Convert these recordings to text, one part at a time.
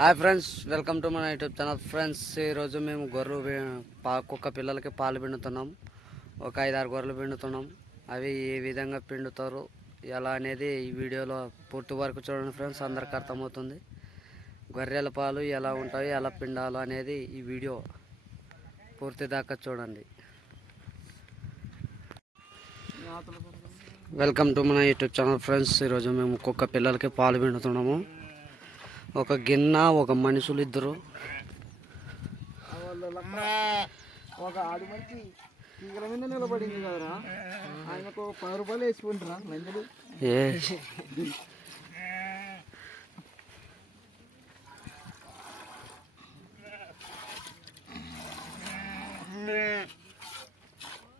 Hi friends welcome to మన YouTube channel. Friends ఈరోజు మేము గొర్రెలు కుక్క పిల్లలకి పాలు పిండుతున్నాం. ఒక ఐదారు గొర్రెలు పిండుతున్నాం. అవి ఏ విధంగా పిండుతారు ఎలా అనేది ఈ వీడియోలో పూర్తి వరకు చూడండి ఫ్రెండ్స్ అందరికి అర్థమవుతుంది. గొర్రెల పాలు ఎలా ఉంటాయి ఎలా పిండాలో అనేది ఈ వీడియో పూర్తి దాకా చూడండి. వెల్కమ్ టు మన యూట్యూబ్ ఛానల్. ఫ్రెండ్స్ ఈరోజు మేము కుక్క పిల్లలకి పాలు పిండుతున్నాము. ఒక గిన్నె ఒక మనుషులు ఇద్దరు ఒక ఆడు మంచి తీగల మీద నిలబడింది కదరా. ఆయనకు పది రూపాయలు వేసుకుంటారా ఏ?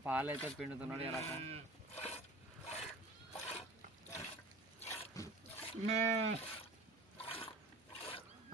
పాలైతే పిండుతున్నాడు ఈ రకం.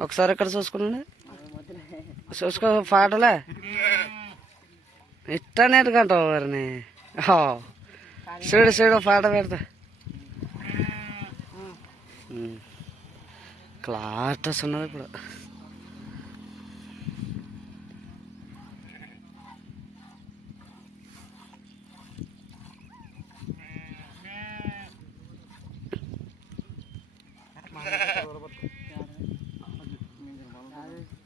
ఒకసారి ఇక్కడ చూసుకున్నాండి చూసుకో పాటలే. ఇట్టనే నేర్చుకుంటావు వారిని. ఓ, చూడు చూడు పాట పెడతా. ఉమ్. క్లాటస్ ఉన్నది ఇప్పుడు.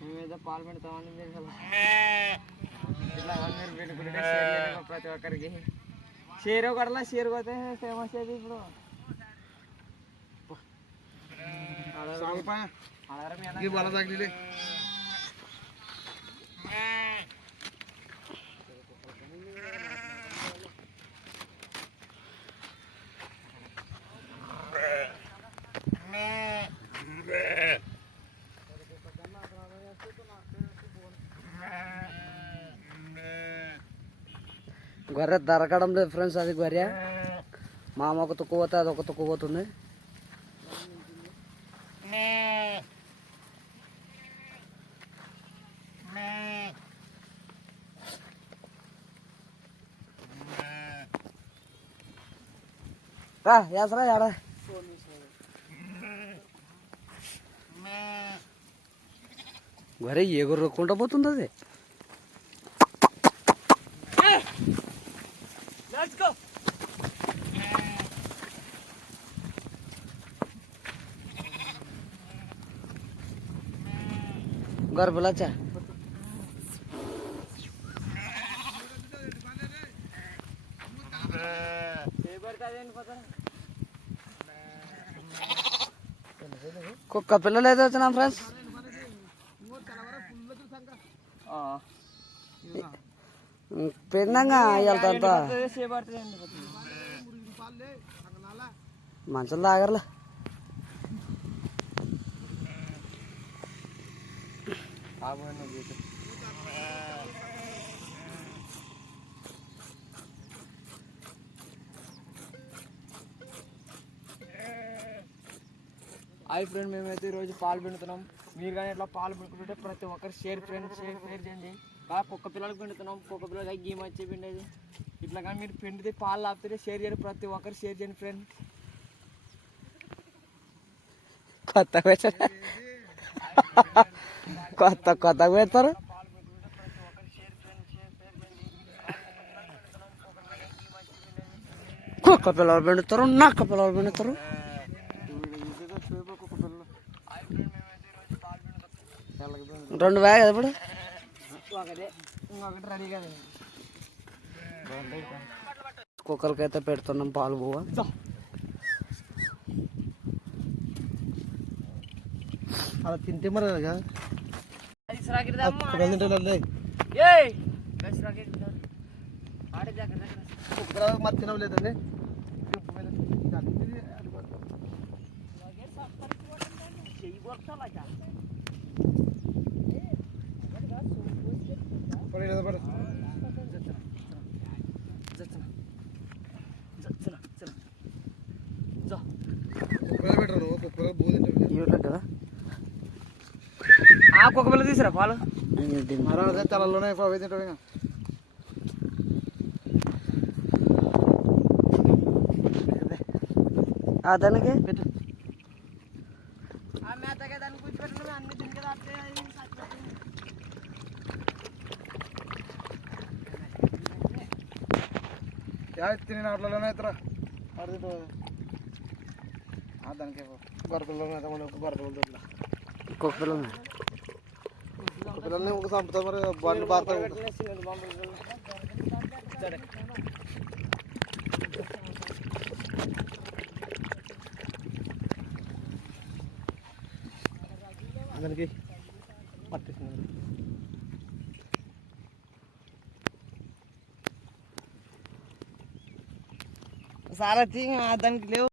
మేము ఏదో పాలు పెడతామని మీరు అసలు ఇట్లా మీరు పెట్టుకుంటే షేర్ చేయాలి ప్రతి ఒక్కరికి షేర్ ఒకట్లా షేర్ పోతే ఫేమస్ అది ఇప్పుడు ఈ బల తగిలి గొర్రె దొరకడం లేదు ఫ్రెండ్స్ అది గొర్రె మామ ఒక తుక్కు పోతే అది ఒక తుక్కు పోతుంది రా యాసరా యాడా వరే ఎగురుకుంటా పోతుంది అది గర్భలాచా కుక్క పిల్లలు ఏదో వచ్చినా ఫ్రెండ్స్ పెండంగా వెళ్తా మంచులు తాగర్లే. హాయ్ ఫ్రెండ్ మేమైతే ఈరోజు పాలు పిండుతున్నాం. మీరు కానీ ఇట్లా పాలు పిండుకుంటుంటే ప్రతి ఒక్కరు షేర్ ఫ్రెండ్ షేర్ షేర్ చేయండి. బాగా కుక్క పిల్లలకు పిండుతున్నాం. కుక్క పిల్లలకి గీ మచ్చి పిండేది. ఇట్లా కానీ మీరు పిండితే పాలు లాపితే షేర్ చేయండి ప్రతి ఒక్కరు షేర్ చేయండి ఫ్రెండ్. కొత్త కొత్త కొత్త పెడతారు కుక్క పిల్లలు పిండుతారు నక్క పిల్లలు పిండుతారు. రెండు బ్యాగ్ ఇప్పుడు అయితే పెడుతున్నాం పాలు బువ్వ. అలా తింటే మరి మరి తినలేదండి ఇవ్వట్లేదు కదా ఆ కుక్క పిల్ల తీసిరా పాలు. తలలోనే అవి తింటావు ఇంకా. తింటే యా తిని ఇతర ఆడ తింటావు దానికి పిల్లలు పిల్లల్ని ఒక చంపుతా మరి బండి బారుతా దానికి పట్టేసింది దానికి లేవు.